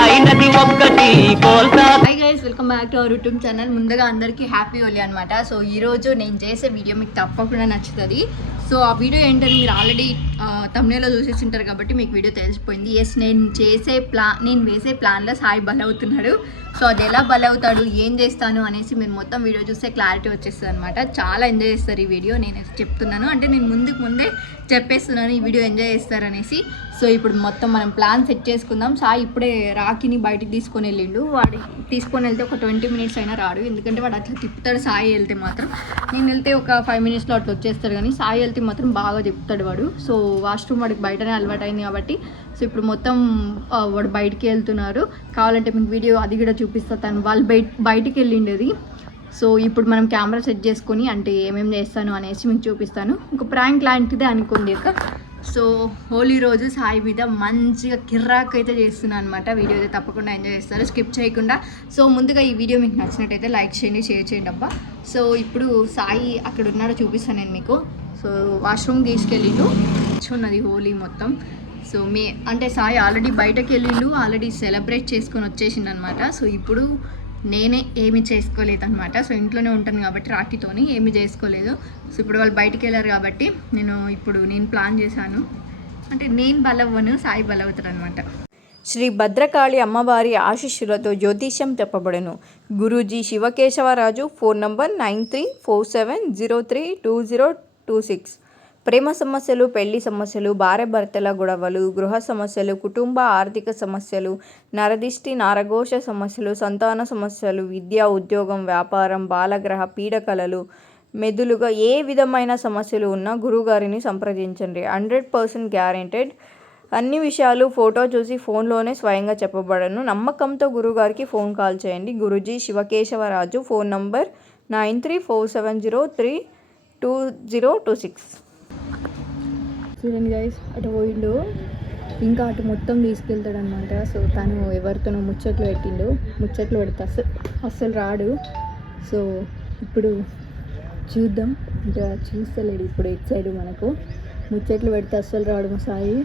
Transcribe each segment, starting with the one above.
అయినది ఒక్కటి కోల్తా guys welcome back to our YouTube channel ముందుగా అందరికీ హ్యాపీ హోలీ అనమాట సో ఈ రోజు నేను చేసే వీడియో మీకు తప్పకుండా నచ్చుతుంది. సో ఆ వీడియో ఏంటని మీరు ఆల్రెడీ తమిళలో చూసేసి ఉంటారు కాబట్టి మీకు వీడియో తెలిసిపోయింది. ఎస్ నేను చేసే ప్లా నేను వేసే ప్లాన్లో సాయి బలవుతున్నాడు. సో అది ఎలా బలవుతాడు ఏం చేస్తాను అనేసి మీరు మొత్తం వీడియో చూస్తే క్లారిటీ వచ్చేస్తుంది అనమాట చాలా ఎంజాయ్ చేస్తారు ఈ వీడియో నేను చెప్తున్నాను. అంటే నేను ముందుకు ముందే చెప్పేస్తున్నాను ఈ వీడియో ఎంజాయ్ చేస్తారనేసి సో ఇప్పుడు మొత్తం మనం ప్లాన్ సెట్ చేసుకుందాం. సాయి ఇప్పుడే రాకిని బయటికి తీసుకొని వెళ్ళిండు. వాడు తీసుకొని వెళ్తే ఒక ట్వంటీ మినిట్స్ అయినా రాడు. ఎందుకంటే వాడు అట్లా తిప్పుతాడు సాయి వెళ్తే మాత్రం. నేను వెళ్తే ఒక ఫైవ్ మినిట్స్లో అట్లా వచ్చేస్తాడు కానీ సాయి వెళ్తే మాత్రం బాగా చెప్తాడు వాడు. సో వాష్రూమ్ వాడికి బయటనే అలవాటు అయింది కాబట్టి సో ఇప్పుడు మొత్తం వాడు బయటికి వెళ్తున్నారు. కావాలంటే మీకు వీడియో అది కూడా చూపిస్తా. తను వాళ్ళు బయట బయటికి వెళ్ళిండేది. సో ఇప్పుడు మనం కెమెరా సెట్ చేసుకొని అంటే ఏమేమి చేస్తాను అనేసి మీకు చూపిస్తాను. ఒక ప్రాంక్ లాంటిదే అనుకోండి ఒక సో హోలీ రోజు సాయి మీద మంచిగా కిర్రాక్ అయితే చేస్తున్నాను అనమాట వీడియో అయితే తప్పకుండా ఎంజాయ్ చేస్తారు. స్కిప్ చేయకుండా. సో ముందుగా ఈ వీడియో మీకు నచ్చినట్టయితే లైక్ చేయండి షేర్ చేయండి అబ్బా. సో ఇప్పుడు సాయి అక్కడ ఉన్నాడో చూపిస్తాను నేను మీకు. సో వాష్రూమ్ తీసుకెళ్ళిండు. ఉన్నది హోలీ మొత్తం. సో మీ అంటే సాయి ఆల్రెడీ బయటకు వెళ్ళిండు ఆల్రెడీ సెలబ్రేట్ చేసుకొని వచ్చేసిండు అనమాట సో ఇప్పుడు నేనే ఏమి చేసుకోలేదు అనమాట సో ఇంట్లోనే ఉంటాను కాబట్టి రాఖీతోని ఏమి చేసుకోలేదు. సో ఇప్పుడు వాళ్ళు బయటికి వెళ్ళారు కాబట్టి నేను ఇప్పుడు నేను ప్లాన్ చేశాను. అంటే నేను బలవ్వను సాయి బలవుతాడు అనమాట శ్రీ భద్రకాళి అమ్మవారి ఆశీస్సులతో జ్యోతిష్యం చెప్పబడను Guruji Shivakeshavaraju phone number nine three four seven zero three two zero two six. ప్రేమ సమస్యలు పెళ్ళి సమస్యలు భార్య భర్తల గొడవలు గృహ సమస్యలు కుటుంబ ఆర్థిక సమస్యలు నరదిష్టి నరఘోష సమస్యలు సంతాన సమస్యలు విద్య ఉద్యోగం వ్యాపారం బాలగ్రహ పీడకలలు మెదులుగా ఏ విధమైన సమస్యలు ఉన్నా గురువుగారిని సంప్రదించండి. Hundred percent guaranteed. అన్ని విషయాలు ఫోటో చూసి ఫోన్లోనే స్వయంగా చెప్పబడను. నమ్మకంతో గురుగారికి ఫోన్ కాల్ చేయండి. Guruji Shivakeshavaraju phone number nine three four seven zero three two zero two six. చూడండి గైస్ అటు పోయిండు. ఇంకా అటు మొత్తం తీసుకెళ్తాడు అనమాట సో తను ఎవరితోనో ముచ్చట్లు పెట్టిండు. ముచ్చట్లు పెడితే అస్సలు అస్సలు రాడు. సో ఇప్పుడు చూద్దాం. ఇంకా చూస్తలేడు ఇప్పుడు ఎట్ సైడ్ మనకు. ముచ్చట్లు పెడితే అస్సలు రాడు మా సాయి.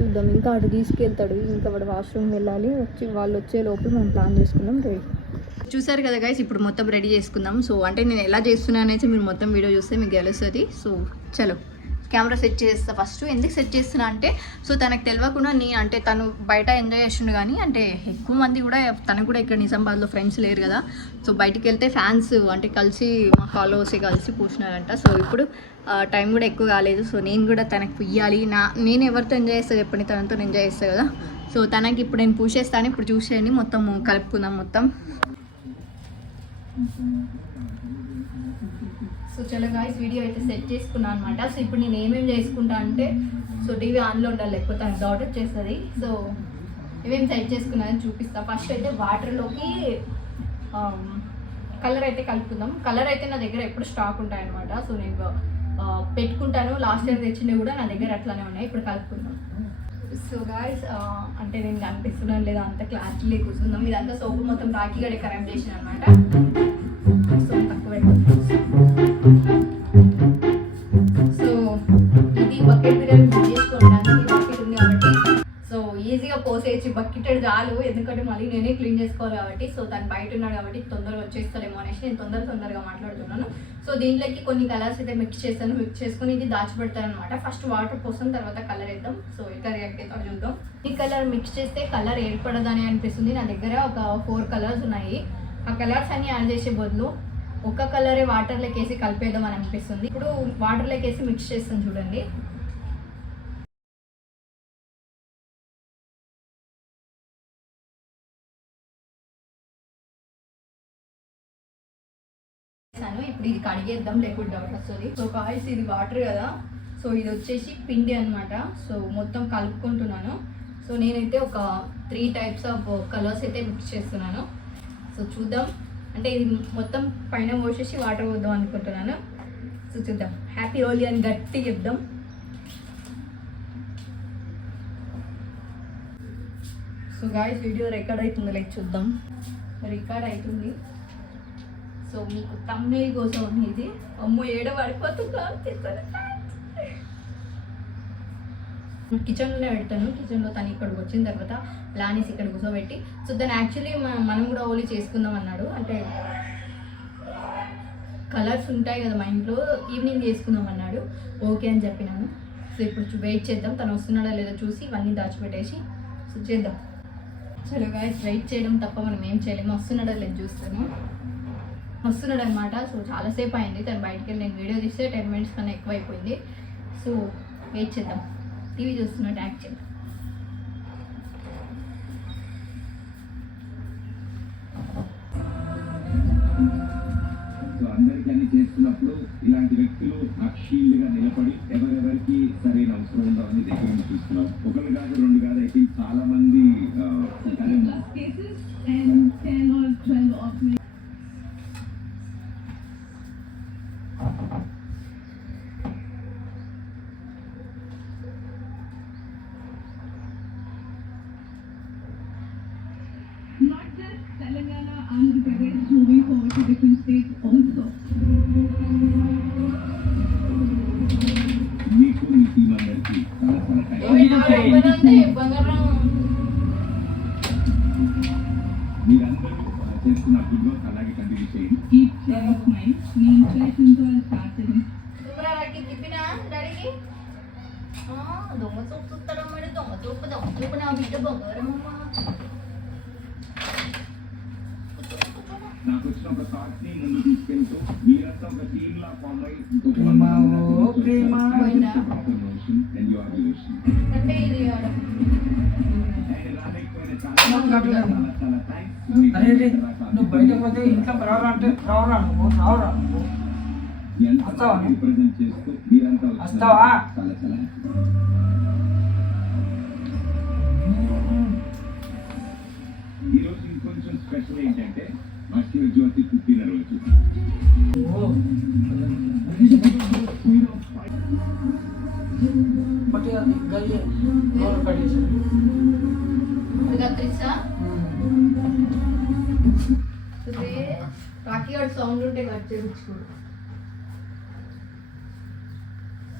చూద్దాం. ఇంకా అటు తీసుకెళ్తాడు. ఇంకా వాడు వాష్రూమ్ వెళ్ళాలి. వచ్చి వాళ్ళు వచ్చే లోపల మనం ప్లాన్ చేసుకుందాం. రెడీ చూసారు కదా గైస్ ఇప్పుడు మొత్తం రెడీ చేసుకుందాం. సో అంటే నేను ఎలా చేస్తున్నా మీరు మొత్తం వీడియో చూస్తే మీకు తెలుస్తుంది. సో చలో. కెమెరా సెట్ చేస్తా ఫస్ట్ ఎందుకు సెట్ చేస్తున్నా అంటే సో తనకు తెలియకుండా నేను అంటే తను బయట ఎంజాయ్ చేస్తుండు కానీ అంటే ఎక్కువ మంది కూడా తనకు కూడా ఇక్కడ నిజామాబాద్లో ఫ్రెండ్స్ లేరు కదా. సో బయటికి వెళ్తే ఫ్యాన్స్ అంటే కలిసి మా ఫాలోవర్స్ కలిసి కూర్చున్నారంట సో ఇప్పుడు టైం కూడా ఎక్కువ కాలేదు. సో నేను కూడా తనకు ఇయ్యాలి. నా నేను ఎవరితో ఎంజాయ్ చేస్తా చెప్పండి. తనతో ఎంజాయ్ చేస్తా కదా. సో తనకి ఇప్పుడు నేను పూసేస్తాను ఇప్పుడు చూసేయండి. మొత్తం కలుపుకుందాం మొత్తం. సో చలో గాయస్ వీడియో అయితే సెట్ చేసుకున్నాను అనమాట సో ఇప్పుడు నేను ఏమేమి చేసుకుంటా అంటే సో టీవీ ఆన్లో ఉండాలి లేకపోతే నాకు డౌట్ వచ్చేస్తుంది. సో ఏమేమి సెట్ చేసుకున్నానని చూపిస్తా. ఫస్ట్ అయితే వాటర్లోకి కలర్ um, అయితే కలుపుకుందాం. కలర్ అయితే నా దగ్గర ఎప్పుడు స్టాక్ ఉంటాయన్నమాట సో నేను uh, పెట్టుకుంటాను. లాస్ట్ ఇయర్ తెచ్చినవి కూడా నా దగ్గర అట్లానే ఉన్నాయి. ఇప్పుడు కలుపుకుందాం. సో గాయస్ uh, అంటే నేను కనిపిస్తున్నాను లేదా అంత క్లారిటీ కూర్చుందాం ఇదంతా సోపు మొత్తం రాఖీ గడి కరెంట్ చేసిన అనమాట సో ఇది బకెట్ బిర్యానీ బుక్ చేసుకోవడానికి బకెట్ ఉంది కాబట్టి. సో ఈజీగా పోసేయచ్చు బకెట్ చాలు. ఎందుకంటే మళ్ళీ నేనే క్లీన్ చేసుకోవాలి కాబట్టి. సో తను బయట ఉన్నాడు కాబట్టి తొందరగా వచ్చేస్తారేమో అనేసి నేను తొందర తొందరగా మాట్లాడుతున్నాను. సో దీంట్లోకి కొన్ని కలర్స్ అయితే మిక్స్ చేస్తాను మిక్స్ చేసుకొని ఇది దాచిపెడతాను ఫస్ట్ వాటర్ పోసిన తర్వాత కలర్ వేద్దాం. సో ఇట్లా రియాక్ట్ అవుతాం చూద్దాం. ఈ కలర్ మిక్స్ చేస్తే కలర్ ఏర్పడదని అనిపిస్తుంది. నా దగ్గర ఒక ఫోర్ కలర్స్ ఉన్నాయి. ఆ కలర్స్ అన్ని యాడ్ చేసే బదులు ఒక కలరే వాటర్లోకి వేసి కలిపేద్దాం అని అనిపిస్తుంది. ఇప్పుడు వాటర్లోకి వేసి మిక్స్ చేస్తాను చూడండి. ఇప్పుడు ఇది కడిగేద్దాం లేకుండా డౌట్ వస్తుంది. సో కాయస్ ఇది వాటర్ కదా. సో ఇది వచ్చేసి పిండి అన్నమాట. సో మొత్తం కలుపుకుంటున్నాను. సో నేనైతే ఒక త్రీ టైప్స్ ఆఫ్ కలర్స్ అయితే మిక్స్ చేస్తున్నాను. సో చూద్దాం. అంటే ఇది మొత్తం పైన పోసేసి వాటర్ పోద్దాం అనుకుంటున్నాను. సో చూద్దాం. హ్యాపీ హోలీ అని గట్టి చెప్దాం. సో గాయస్ వీడియో రికార్డ్ అవుతుంది. లైక్ చూద్దాం. రికార్డ్ అవుతుంది. సో మీకు తమ్నేల్ కోసం ఉంది ఇది. అమ్మో ఏడ పడిపోతుందా కిచెన్లోనే పెడతాను. కిచెన్లో తను ఇక్కడికి వచ్చిన తర్వాత లానేసి ఇక్కడ కూర్చోబెట్టి సో దాన్ని యాక్చువల్లీ మనం కూడా ఓన్లీ చేసుకుందాం అన్నాడు. అంటే కలర్స్ ఉంటాయి కదా మా ఇంట్లో ఈవినింగ్ చేసుకుందాం అన్నాడు. ఓకే అని చెప్పినాను. సో ఇప్పుడు వెయిట్ చేద్దాం. తను వస్తున్నాడా లేదో చూసి ఇవన్నీ దాచిపెట్టేసి సో చేద్దాం. చలో గాయస్ వెయిట్ చేయడం తప్ప మనం ఏం చేయలేము వస్తున్నాడా లేదు చూస్తాను. వస్తున్నాడు అనమాట సో చాలాసేపు అయింది. తను బయటికి వెళ్ళి నేను వీడియో తీస్తే టెన్ మినిట్స్ కన్నా ఎక్కువ అయిపోయింది సో వెయిట్ చేద్దాం. టీవీ చూస్తున్నట్టు యాక్ట్ చేద్దాం సో అందరికీ అన్ని చేస్తున్నప్పుడు ఇలాంటి వ్యక్తులు అక్షీలుగా నిలబడి ఎవరెవరికి సరైన అవసరం ఉందో అని దగ్గర నుంచి చూస్తున్నాం ఒకరు కాదు రెండు కాదు ఐ థింక్ చాలా మంది ఆ, అదే cases and 10 or 12 of me. Not just and the parents moving forward to different states also. మీకు మీ టీం అందరికీ చాలా చాలా థ్యాంక్స్ మీరందరూ చేస్తున్న గుడ్ వర్క్ అలాగే కంటిన్యూ చేయండి కీప్ కేర్ ఆఫ్ మైండ్ మీ ఇన్స్పిరేషన్తో వాళ్ళు స్టార్ట్ చేయండి దొంగ చూపు చూస్తాడమ్మ దొంగ చూపు దొంగ చూపు నా బిడ్డ బంగారం అమ్మ ఒక సాక్షి ముందు తీసుకెళ్తూ మీరంతా ఒక టీమ్ లా ఫామ్ అయ్యి నువ్వు బయట పోతే ఇంట్లో రావరా అంటే రావరా నువ్వు రావరా నువ్వు వస్తావా వస్తావా ఈరోజు ఇంకొంచెం స్పెషల్ ఏంటంటే దాన్ని గల్లి నూనె రాఖీ గారు సౌండ్ ఉంటే కట్ చేయించుకోడు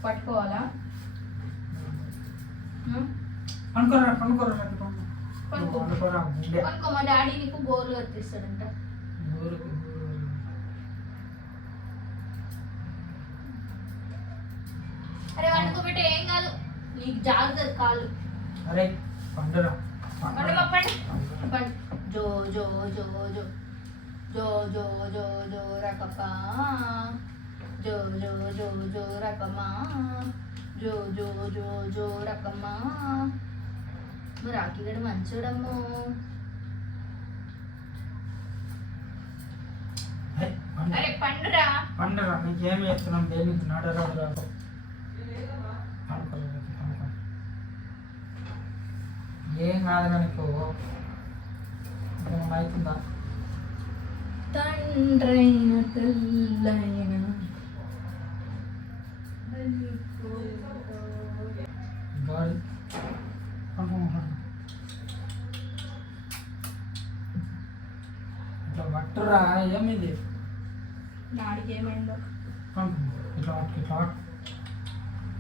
పట్టుకోవాలా? పనుకోరా పనుకోరా పనుకోరా పనుకో మా డాడీ నీకు బోర్లు కట్టిస్తాడంట. బోర్లు అరే వండుకోబెట్టే ఏం కాదు. నీకు జాగ్రత్త కాలు అరే పండురా జో జో జో జో జో జో జో జో రకప జో జో జో జో రకమా జో జో జో జో రకమా నువ్వు రాఖీగడ మంచోడమ్ము అరే పండురా పండురా నీకేమి చెప్తున్నాం దేనికి నాటరా ఏం కాదు నీకు ఏమన్నా అవుతుందా తండ్రైన తెల్లైన గాడి. ఇట్లా పట్టురా ఏమిది? నాడికి ఏమైందో. ఇట్లా పట్టు ఇట్లా పట్టు.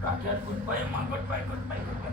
రాకెట్ గుడ్ బై అమ్మా good bye good bye good bye.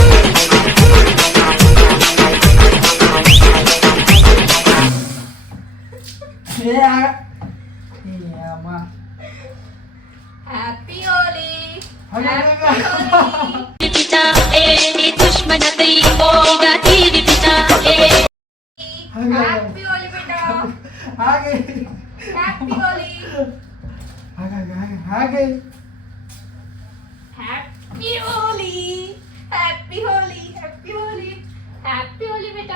Happy ಹಾಗೆ ಹ್ಯಾಪಿ ಹೋಲಿ ಹಾಗಾಗಿ ಹಾಗೆ ಹಾಗೆ happy Holi happy Holi happy Holi happy Holi ಬೇಟ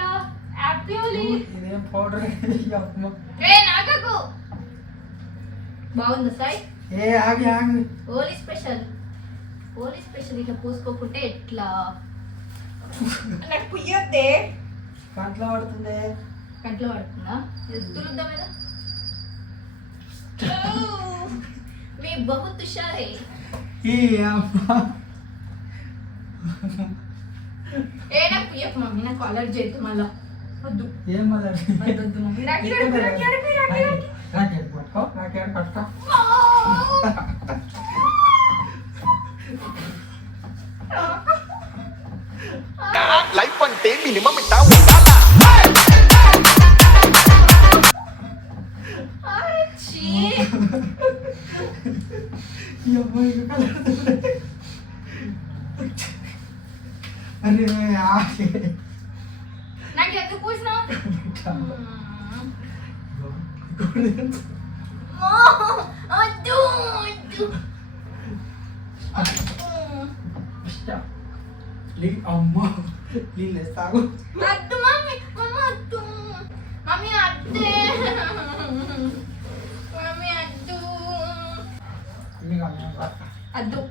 ಹ್ಯಾಪಿ ಹೋಲಿ ಇದೇನ್ ಪೌಡರ್ ಯಮ್ಮ ಏ ನಾಗಕು ಬಾಗುಂದ ಸಾಯ್ ಏ ಹಾಗೆ ಹಾಗೆ ಹೋಲಿ ಸ್ಪೆಷಲ್ అసలు ఇట్లా పూసుకోకుంటే ఎట్లా? నాకు పుయ్యొద్దే. కంట్లో పడుతుంది? కంట్లో పడుతుందా? దురుద్దా మీద మీ బహు తుషారే. ఏ నాకు పుయ్యకు మమ్మీ నాకు అలర్జీ అయితే మళ్ళా. వద్దు. ఏం అలర్జీ? వద్దు మమ్మీ. నాకు నాకు పట్టుకో నాకు పట్టుకో. నాకు ఎందుకు పూసినావు వద్దు వద్దు. అమ్మ నీళ్ళు వేస్తాగు వద్దు మమ్మీ మమ్మ వద్దు. మమ్మీ అద్దే మమ్మీ అద్దు నీకు అమ్మ అద్దు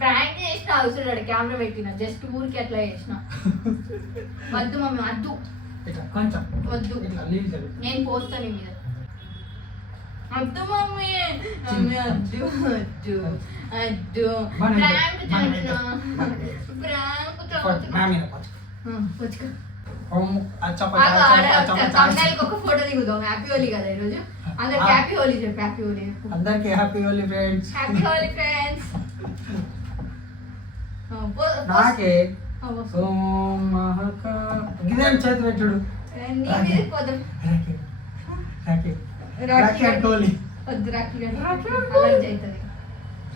ప్రాంక్ చేసిన అవసరం కెమెరా పెట్టిన జస్ట్ ఊరికి అట్లా చేసిన. వద్దు మమ్మీ వద్దు. కొంచెం. వద్దు. నేను పోస్తాను నీ మీద. వద్దు మమ్మీ. మమ్మీ వద్దు వద్దు వద్దు. ప్రాంక్ మనం ప్రాంక్ నా మీద పచ్చు వచ్చుకో ఓం అచ్చప్ప తమ్ముళ్ళకి ఒక ఫోటో దిగుదాం. హ్యాపీ హోలీ కదా ఈరోజు. అందరికి హ్యాపీ హోలీ అందరికి friends happy Holi friends Rakhi allergy అవుతుంది.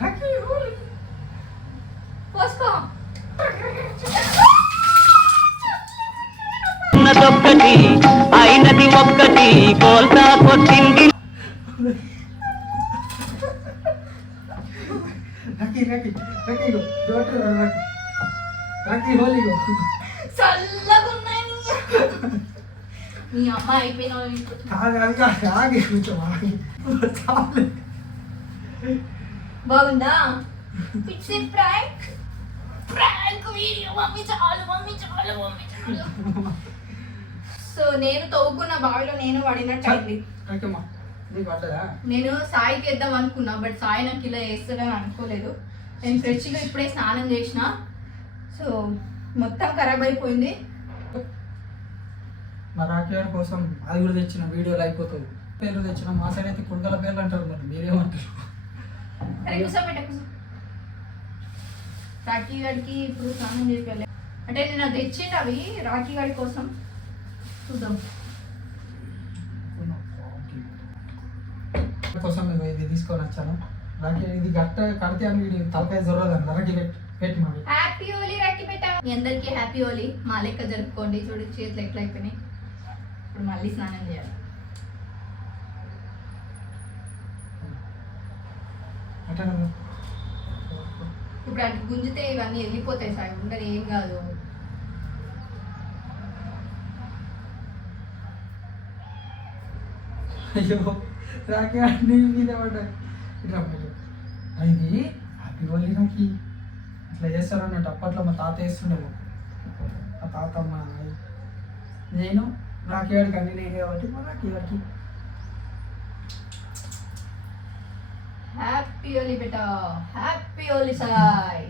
రాకే హోలీ పోసుకో. ఉన్నదొక్కటి అయినది ఒక్కటి కోల్తా కొట్టింది. రాకే రాకే రాకే గో డోటర్ రాకే రాకే హోలీ గో చల్లగా ఉన్నాయి నీ అమ్మ అయిపోయిన కాదు అది కాదు ఆగి చాలు. బాగుందా? పిచ్చి ప్రాంక్ ప్రాంక్ వీడియో మమ్మీ చాలు మమ్మీ చాలు మమ్మీ చాలు. సో నేను తవ్వుకున్న బావిలో నేను పడినట్టు అయింది నేను సాయికి వేద్దాం అనుకున్నా బట్ సాయి నాకు ఇలా వేస్తాడని అనుకోలేదు. నేను ఫ్రెష్గా ఇప్పుడే స్నానం చేసిన. సో మొత్తం ఖరాబ్ అయిపోయింది. మా రాకేవాడి కోసం అది కూడా తెచ్చిన వీడియోలు అయిపోతుంది పేర్లు తెచ్చిన మా సైడ్ అయితే కుండల పేర్లు అంటారు మరి మీరేమంటారు? రాఖీ గడికి ఇప్పుడు స్నానం చేయాలి అంటే నేను అది తెచ్చిండు అవి రాఖీ గడి కోసం. చూద్దాం. కోసం మేము ఇది తీసుకొని వచ్చాను. రాకే ఇది గట్ట కడితే అని వీడి తలకాయ జొర్రదండి. రాకి పెట్టి పెట్టి మరి హ్యాపీ హోలీ రాఖీ పెట్టా మీ అందరికీ హ్యాపీ హోలీ మా లెక్క జరుపుకోండి. చూడు చేతులు ఎట్లా అయిపోయినాయి. ఇప్పుడు మళ్ళీ స్నానం చేయాలి. ఇప్పుడు అటు గుంజితే ఇవన్నీ వెళ్ళిపోతాయి సార్. ఉండదు ఏం కాదు. అయ్యో. రాకే అన్ని మీద పడ్డాయి ఇట్లా. ఇది హ్యాపీ హోలీ రాకి ఇట్లా చేస్తారు అన్నట్టు. అప్పట్లో మా తాత వేస్తుండేమో మా తాత మా నేను రాఖీ వాడికి అన్ని నేను కాబట్టి మా రాఖీ వాడికి హ్యాపీ హోలీ బేటా. హ్యాపీ హోలీ సాయ్.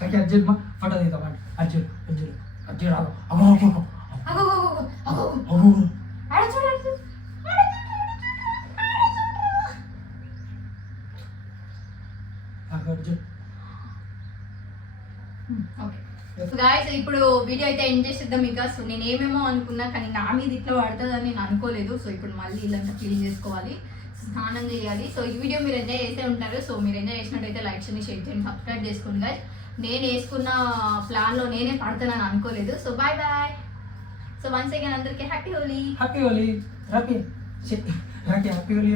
రాఖీ అర్జున్ మా ఫోటో తీద్దామండి అర్జున్ అర్జున్ అర్జున్ అగో అగో అగో అగో, అగో, అగో. అగో. ఆడ చూడు. అగో గాయస్ ఇప్పుడు వీడియో అయితే ఎండ్ చేసేద్దాం ఇంకా. సో నేను ఏమేమో అనుకున్నా కానీ నా మీద ఇట్లా పడుతుందని నేను అనుకోలేదు. సో ఇప్పుడు మళ్ళీ ఇల్లంతా క్లీన్ చేసుకోవాలి. స్నానం చేయాలి. సో ఈ వీడియో మీరు ఎంజాయ్ చేసే ఉంటారు. సో మీరు ఎంజాయ్ చేసినట్టయితే లైక్ చేయండి షేర్ చేయండి సబ్స్క్రైబ్ చేసుకోండి గాయస్ నేను వేసుకున్న ప్లాన్లో నేనే పడతానని అనుకోలేదు. So bye bye so once again అందరికీ happy Holi happy Holi Rakhi happy Holi